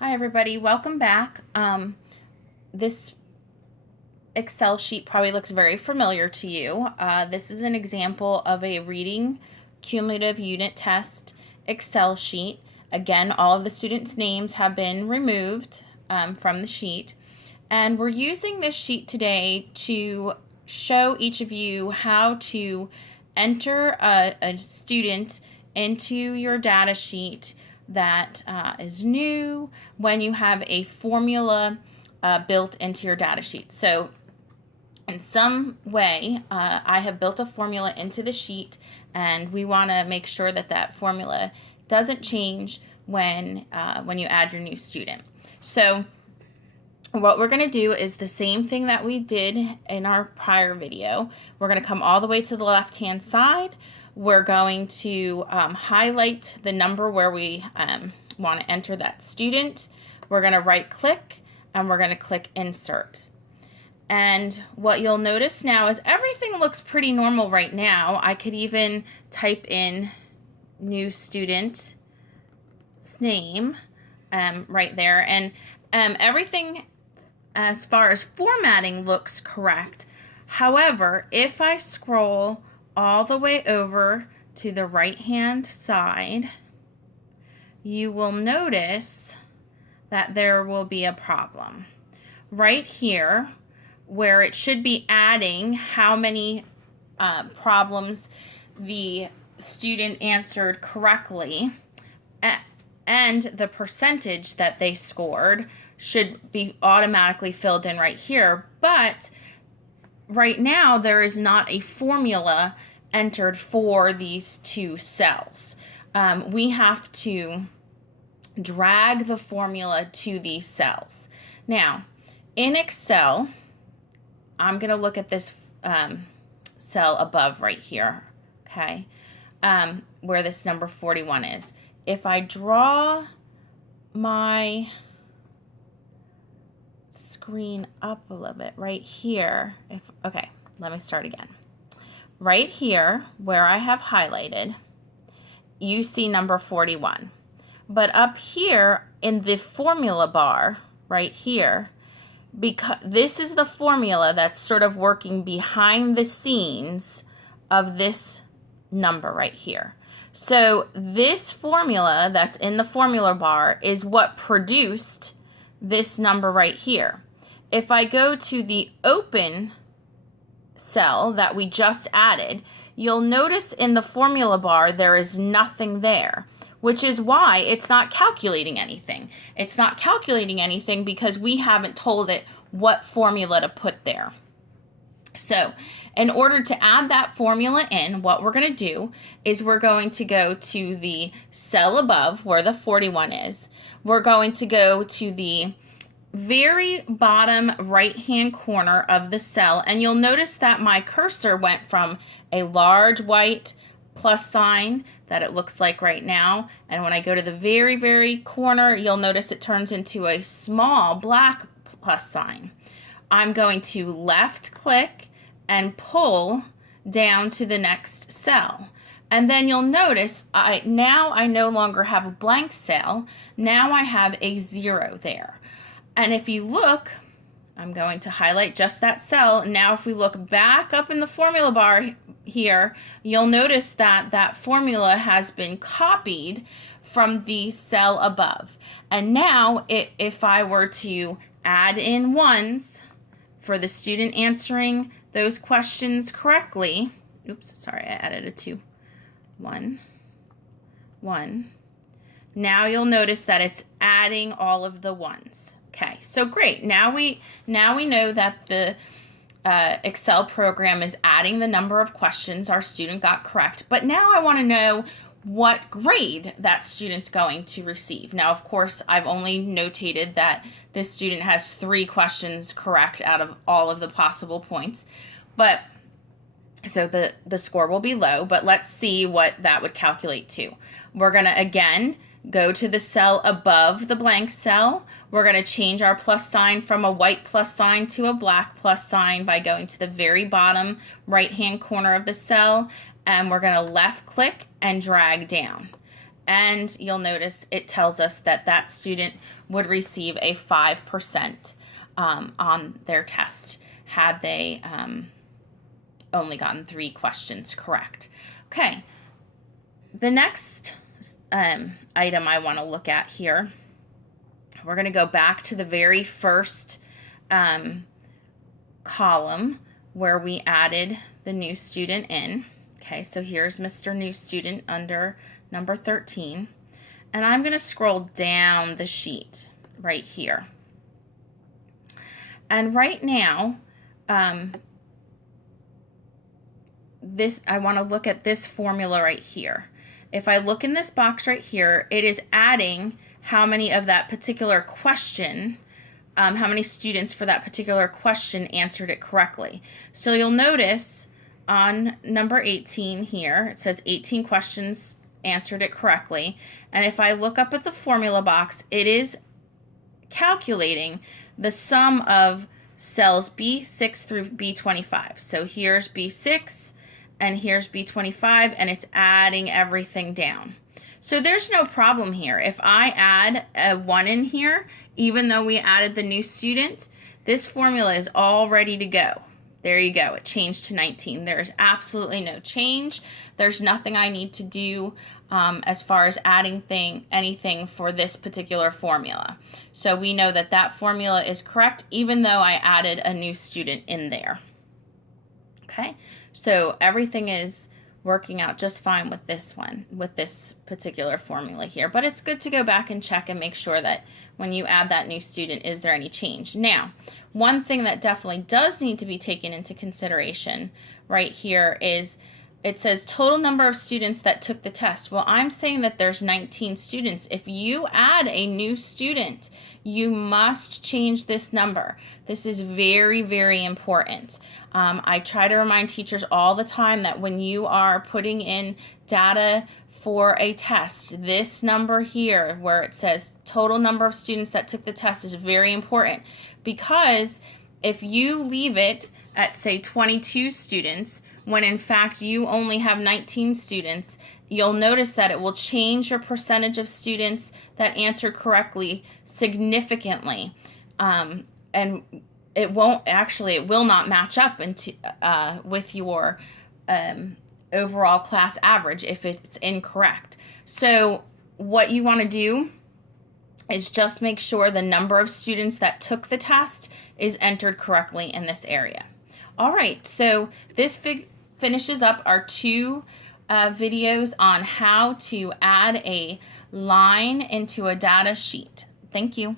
Hi everybody, welcome back. This Excel sheet probably looks very familiar to you. This is an example of a reading cumulative unit test Excel sheet. Again, all of the students' names have been removed from the sheet. And we're using this sheet today to show each of you how to enter a student into your data sheet that is new when you have a formula built into your data sheet. So in some way, I have built a formula into the sheet, and we want to make sure that that formula doesn't change when you add your new student. So what we're going to do is the same thing that we did in our prior video. We're going to come all the way to the left-hand side. We're going to highlight the number where we want to enter that student. We're going to right-click, and we're going to click Insert. And what you'll notice now is everything looks pretty normal right now. I could even type in new student's name right there. And everything as far as formatting looks correct. However, if I scroll all the way over to the right-hand side, you will notice that there will be a problem. Right here, where it should be adding how many problems the student answered correctly, and the percentage that they scored should be automatically filled in right here. But right now, there is not a formula entered for these two cells. We have to drag the formula to these cells. Now, in Excel, I'm going to look at this cell above right here, okay, where this number 41 is. If I draw my screen up a little bit right here, okay, let me start again. Right here, where I have highlighted, you see number 41. But up here in the formula bar, right here, because this is the formula that's sort of working behind the scenes of this number right here. So this formula that's in the formula bar is what produced this number right here. If I go to the open cell that we just added, you'll notice in the formula bar there is nothing there, which is why it's not calculating anything. It's not calculating anything because we haven't told it what formula to put there. So in order to add that formula in, what we're going to do is we're going to go to the cell above where the 41 is. We're going to go to the very bottom right-hand corner of the cell, and you'll notice that my cursor went from a large white plus sign that it looks like right now, and when I go to the very, very corner, you'll notice it turns into a small black plus sign. I'm going to left click and pull down to the next cell. And then you'll notice I no longer have a blank cell. Now I have a 0 there. And if you look, I'm going to highlight just that cell. Now if we look back up in the formula bar here, you'll notice that that formula has been copied from the cell above. And now if I were to add in ones for the student answering those questions correctly, oops, sorry, I added a 2. 1, 1. Now you'll notice that it's adding all of the ones. Okay, so great. Now we know that the Excel program is adding the number of questions our student got correct. But now I want to know what grade that student's going to receive. Now, of course, I've only notated that this student has 3 questions correct out of all of the possible points. But so the score will be low, but let's see what that would calculate to. We're going to, again, go to the cell above the blank cell. We're going to change our plus sign from a white plus sign to a black plus sign by going to the very bottom right-hand corner of the cell, and we're going to left click and drag down. And you'll notice it tells us that that student would receive a 5% on their test had they only gotten 3 questions correct. Okay, the next item I want to look at here, we're going to go back to the very first column where we added the new student in. Okay, so here's Mr. New Student under number 13. And I'm going to scroll down the sheet right here. And right now, I want to look at this formula right here. If I look in this box right here, it is adding how many of that particular question, how many students for that particular question answered it correctly. So you'll notice on number 18 here, it says 18 questions answered it correctly. And if I look up at the formula box, it is calculating the sum of cells B6 through B25. So here's B6 and here's B25, and it's adding everything down. So there's no problem here. If I add a 1 in here, even though we added the new student, this formula is all ready to go. There you go. It changed to 19. There's absolutely no change. There's nothing I need to do as far as adding anything for this particular formula. So we know that that formula is correct, even though I added a new student in there. Okay, so everything is working out just fine with this one, with this particular formula here. But it's good to go back and check and make sure that when you add that new student, is there any change? Now, one thing that definitely does need to be taken into consideration right here is it says total number of students that took the test. Well, I'm saying that there's 19 students. If you add a new student, you must change this number. This is very, very important. I try to remind teachers all the time that when you are putting in data for a test, this number here where it says total number of students that took the test is very important, because if you leave it at, say, 22 students, when in fact you only have 19 students, you'll notice that it will change your percentage of students that answered correctly significantly. And it will not match up with your overall class average if it's incorrect. So what you want to do is just make sure the number of students that took the test is entered correctly in this area. All right, so this finishes up our 2 videos on how to add a line into a data sheet. Thank you.